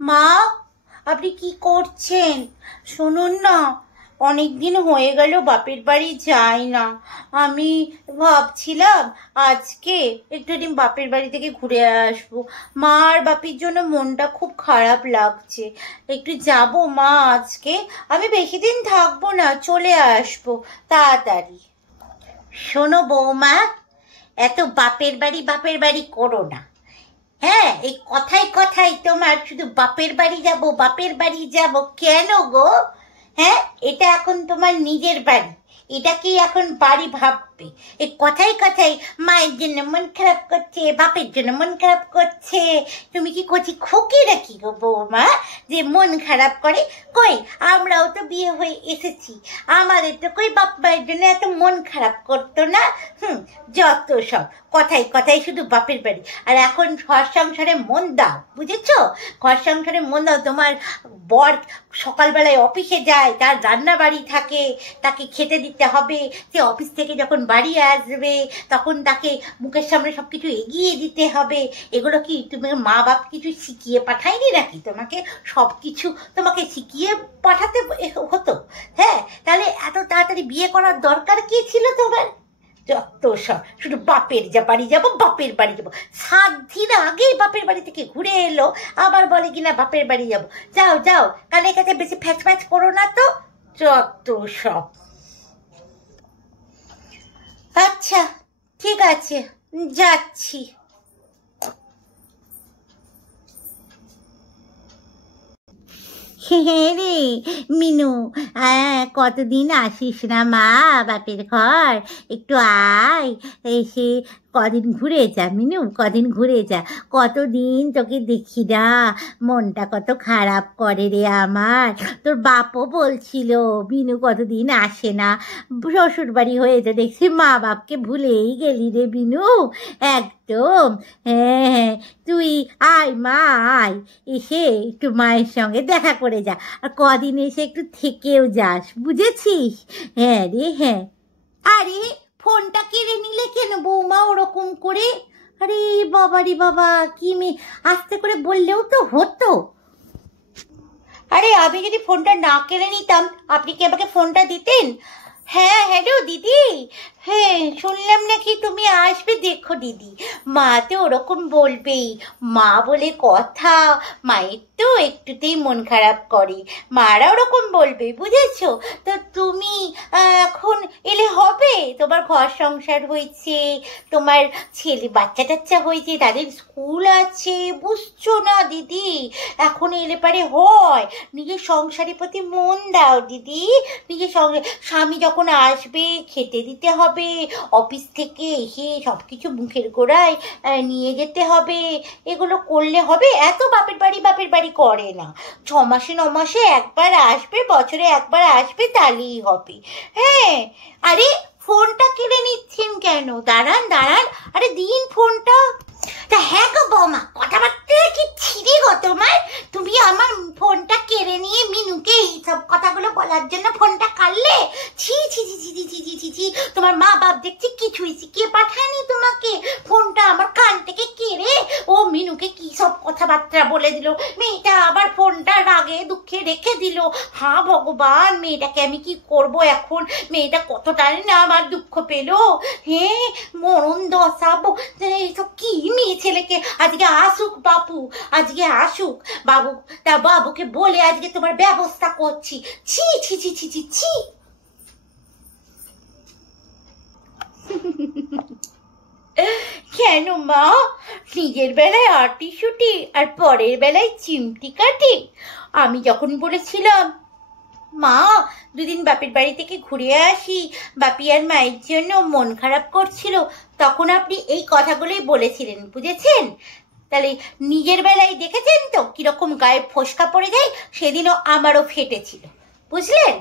মা, আপনি কি করছেন? শুনুন না, অনেকদিন হয়ে গেল বাপের বাড়ি যাই না। আমি ভাবছিলাম আজকে একটুদিন বাপের বাড়ি থেকে ঘুরে আসবো। মা আর বাপির জন্য মনটা খুব খারাপ লাগছে। একটু যাব মা আজকে। আমি বেশি দিন থাকবো না, চলে আসবো তাড়াতাড়ি। শোনো বৌমা, এত বাপের বাড়ি করো না। হ্যাঁ, এই কথায় কথায় তোমার শুধু বাপের বাড়ি যাব বাপের বাড়ি যাব কেন গো? হ্যাঁ, এটা এখন তোমার নিজের বাড়ি, এটাকেই এখন বাড়ি ভাববে। এই কথায় কথায় মায়ের জন্য মন খারাপ করছে, বাপের জন্য মন খারাপ করছে। তুমি কি কচি খুকি নাকি গো বৌমা, যে মন খারাপ করে? কই, আমরাও তো বিয়ে হয়ে এসেছি, আমাদের তো কই বাপ মায়ের জন্য এত মন খারাপ করতো না। যত সব কথায় কথায় শুধু বাপের বাড়ি। আর এখন ঘর সংসারে মন দাও, বুঝেছো? ঘর সংসারে মন দাও। তোমার বর সকালবেলায় অফিসে যায়, তার রান্না বাড়ি থাকে, তাকে খেতে দিতে হবে। সে অফিস থেকে যখন বাড়ি আসবে তখন তাকে মুখের সামনে সবকিছু এগিয়ে দিতে হবে। এগুলো কি তুমি মা বাপ কিছু শিখিয়ে পাঠায়নি নাকি? তোমাকে সব কিছু তোমাকে শিখিয়ে পাঠাতে হতো? হ্যাঁ, তাহলে এত তাড়াতাড়ি বিয়ে করার দরকার কি ছিল তোমার? যত সব শুধু বাপের বাড়ি যাবো বাপের বাড়ি যাবো। 7 দিন আগেই বাপের বাড়ি থেকে ঘুরে এলো, আবার বলে কিনা বাপের বাড়ি যাবো। যাও যাও, কানে কাছে বেশি ফ্যাচ ফ্যাচ করো না তো। যত সব। আচ্ছা, ঠিক আছে, যাচ্ছি। হ্যাঁ রে মিনু, কতদিন আসিস না মা বাপের ঘর। একটু আয়, এসে কদিন ঘুরে যা মিনু, কদিন ঘুরে যা। কতদিন তোকে দেখি না, মনটা কত খারাপ করে রে আমার। তোর বাপও বলছিল মিনু কতদিন আসে না, শ্বশুর বাড়ি হয়েছে দেখছি মা বাপকে ভুলেই গেলি রে বিনু, একদম। হ্যাঁ হ্যাঁ, তুই আয় মা, আয়, এসে একটু মায়ের সঙ্গে দেখা করে যা। আর কদিন এসে একটু থেকেও যাস, বুঝেছিস? হ্যাঁ রে হ্যাঁ। আরে, ফোনটা কেড়ে নিলে কেন বৌমা ওরকম করে? আরে বাবা রে বাবা, কি মেয়ে, আস্তে করে বললেও তো হতো। আরে, আমি যদি ফোনটা না কেড়ে নিতাম আপনি কি আমাকে ফোনটা দিতেন? হ্যাঁ, হ্যালো দিদি। হ্যাঁ, শুনলাম নাকি তুমি আসবে। দেখো দিদি, মা তো ওরকম বলবেই, মা বলে কথা। মায়ের তো একটুতেই মন খারাপ করে, মারা ওরকম বলবে, বুঝেছো? তো তুমি এখন এলে হবে? তোমার ঘর সংসার হয়েছে, তোমার ছেলে বাচ্চা টাচ্চা হয়েছে, তাদের স্কুল আছে, বুঝছো না দিদি? এখন এলে পারে হয়। নিজের সংসারের প্রতি মন দাও দিদি। নিজের স্বামী যখন আসবে খেতে দিতে হবে, অফিস থেকে এসে সব কিছু মুখের গোড়ায় নিয়ে যেতে হবে। এগুলো করলে হবে? এত বাপের বাড়ি করে না। 6 মাসে 9 মাসে একবার আসবে, বছরে একবার আসবে, তাহলেই হবে। হ্যাঁ। আরে, ফোনটা কেড়ে নিচ্ছেন কেন? দাঁড়ান দাঁড়ান, আরে দিন ফোনটা। তা হ্যাঁ গো বৌমা, কথাবার্তা কি ছিঁড়ে গো তোমার? তুমি আমার ফোনটা কেড়ে নিয়ে মিনুকে এইসব কথাগুলো বলার জন্য ফোনটা কাটলে? ছি ছি ছি ছি ছি ছি ছি ছি। তোমার মা বাপ দেখছি কিছুই শিখিয়ে পাঠায়নি তোমাকে। ফোনটা আমার কান থেকে কেড়ে ও মিনুকে কি সব কথাবার্তা বলে দিল। মেয়েটা আবার ফোনটা রাগে দুঃখে রেখে দিল। হা ভগবান, মেয়েটাকে আমি কি করব এখন? মেয়েটা কতটাই না আমার দুঃখ পেল। হ্যাঁ, মরণ দশাবো। এইসব কি মেয়ে ছেলেকে? আজকে আসুক বাপু, আজকে আসুক বাবু, তা বাবুকে বলে আজকে তোমার ব্যবস্থা করছি। ছি ছি ছি ছি ছি ছি। কেন মা, নিজের বেলায় আটি শুটি আর পরের বেলায় চিমটি কাটি? আমি যখন বলেছিলাম মা 2 দিন বাপের বাড়ি থেকে ঘুরে আসি, বাপি আর মায়ের জন্য মন খারাপ করছিল, তখন আপনি এই কথাগুলোই বলেছিলেন, বুঝেছেন? তাহলে নিজের বেলায় দেখেছেন তো কিরকম গায়ে ফোসকা পড়ে যায়। সেদিনও আমারও ফেটেছিল, বুঝলেন?